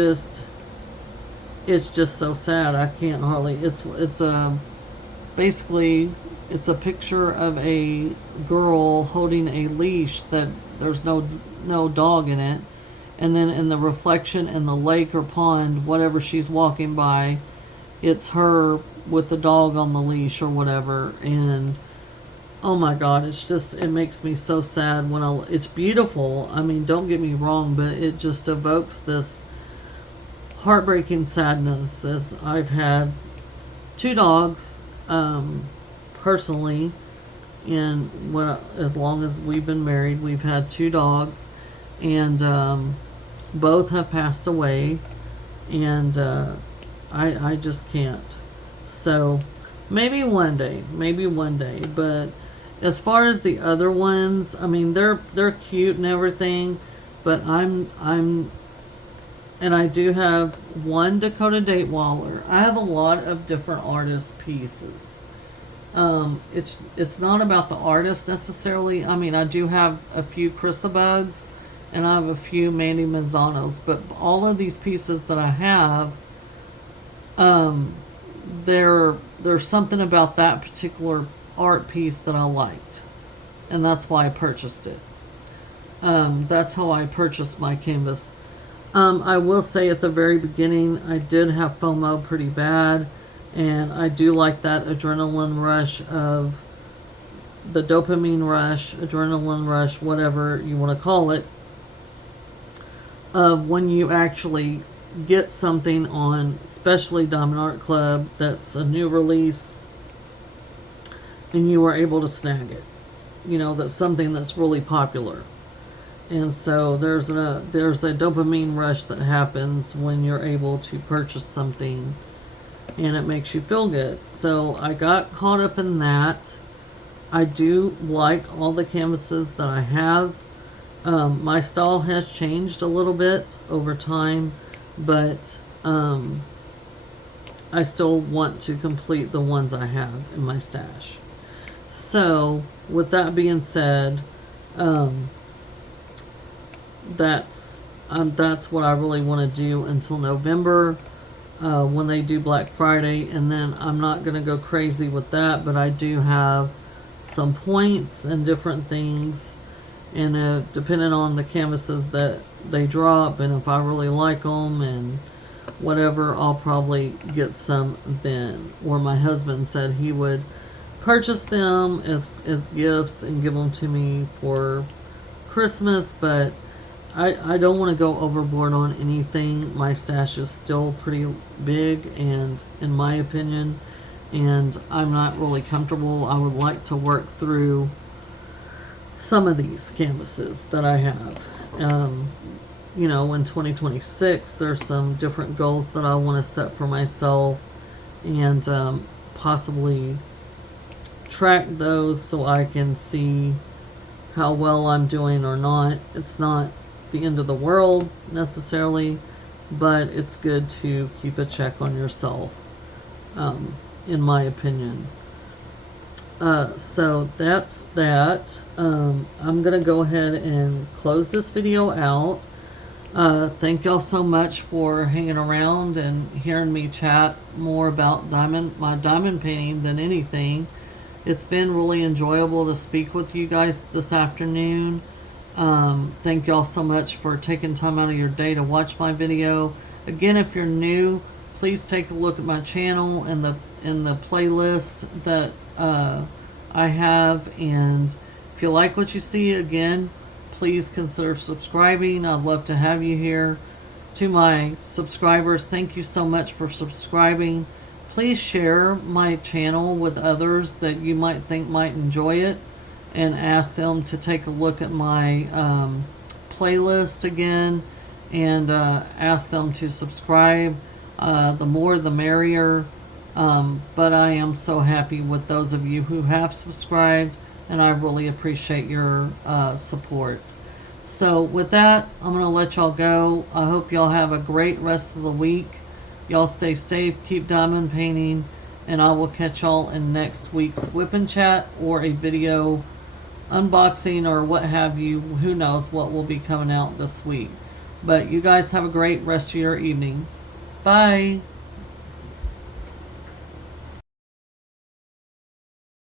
just so sad. I can't hardly. Basically it's a picture of a girl holding a leash that there's no dog in it, and then in the reflection in the lake or pond, whatever she's walking by, it's her with the dog on the leash or whatever. And oh my god, it makes me so sad it's beautiful. I mean, don't get me wrong, but it just evokes this heartbreaking sadness, as I've had 2 dogs, personally, and as long as we've been married, we've had 2 dogs, and both have passed away, and I just can't. So maybe one day, but as far as the other ones, I mean, they're cute and everything, but and I do have one Dakota Datewaller. I have a lot of different artist pieces. It's not about the artist necessarily. I mean, I do have a few Chrysabugs, and I have a few Mandy Manzanos, but all of these pieces that I have, there's something about that particular art piece that I liked, and that's why I purchased it. That's how I purchased my canvas. I will say at the very beginning, I did have FOMO pretty bad, and I do like that adrenaline rush of the dopamine rush, adrenaline rush, whatever you want to call it, of when you actually get something on, especially Diamond Art Club, that's a new release, and you are able to snag it. You know, that's something that's really popular. And so there's a dopamine rush that happens when you're able to purchase something, and it makes you feel good. So I got caught up in that. I do like all the canvases that I have. My style has changed a little bit over time, but I still want to complete the ones I have in my stash. So with that being said, that's what I really want to do until November, when they do Black Friday, and then I'm not going to go crazy with that, but I do have some points and different things, and depending on the canvases that they drop, and if I really like them and whatever, I'll probably get some then. Or my husband said he would purchase them as gifts and give them to me for Christmas, but I don't want to go overboard on anything. My stash is still pretty big, and in my opinion, and I'm not really comfortable. I would like to work through some of these canvases that I have. You know, in 2026, there's some different goals that I want to set for myself, and possibly track those so I can see how well I'm doing or not. It's not the end of the world necessarily, but it's good to keep a check on yourself, in my opinion. So that's that. I'm gonna go ahead and close this video out. Thank y'all so much for hanging around and hearing me chat more about my diamond painting than anything. It's been really enjoyable to speak with you guys this afternoon. Thank y'all so much for taking time out of your day to watch my video. Again, if you're new, please take a look at my channel and the playlist that I have, and if you like what you see, again, please consider subscribing. I'd love to have you here. To my subscribers, thank you so much for subscribing. Please share my channel with others that you might think might enjoy it, and ask them to take a look at my playlist again, and ask them to subscribe. The more the merrier. But I am so happy with those of you who have subscribed, and I really appreciate your support. So with that, I'm going to let y'all go. I hope y'all have a great rest of the week. Y'all stay safe, keep diamond painting, and I will catch y'all in next week's WIP Chat, or a video unboxing, or what have you. Who knows what will be coming out this week. But you guys have a great rest of your evening. Bye.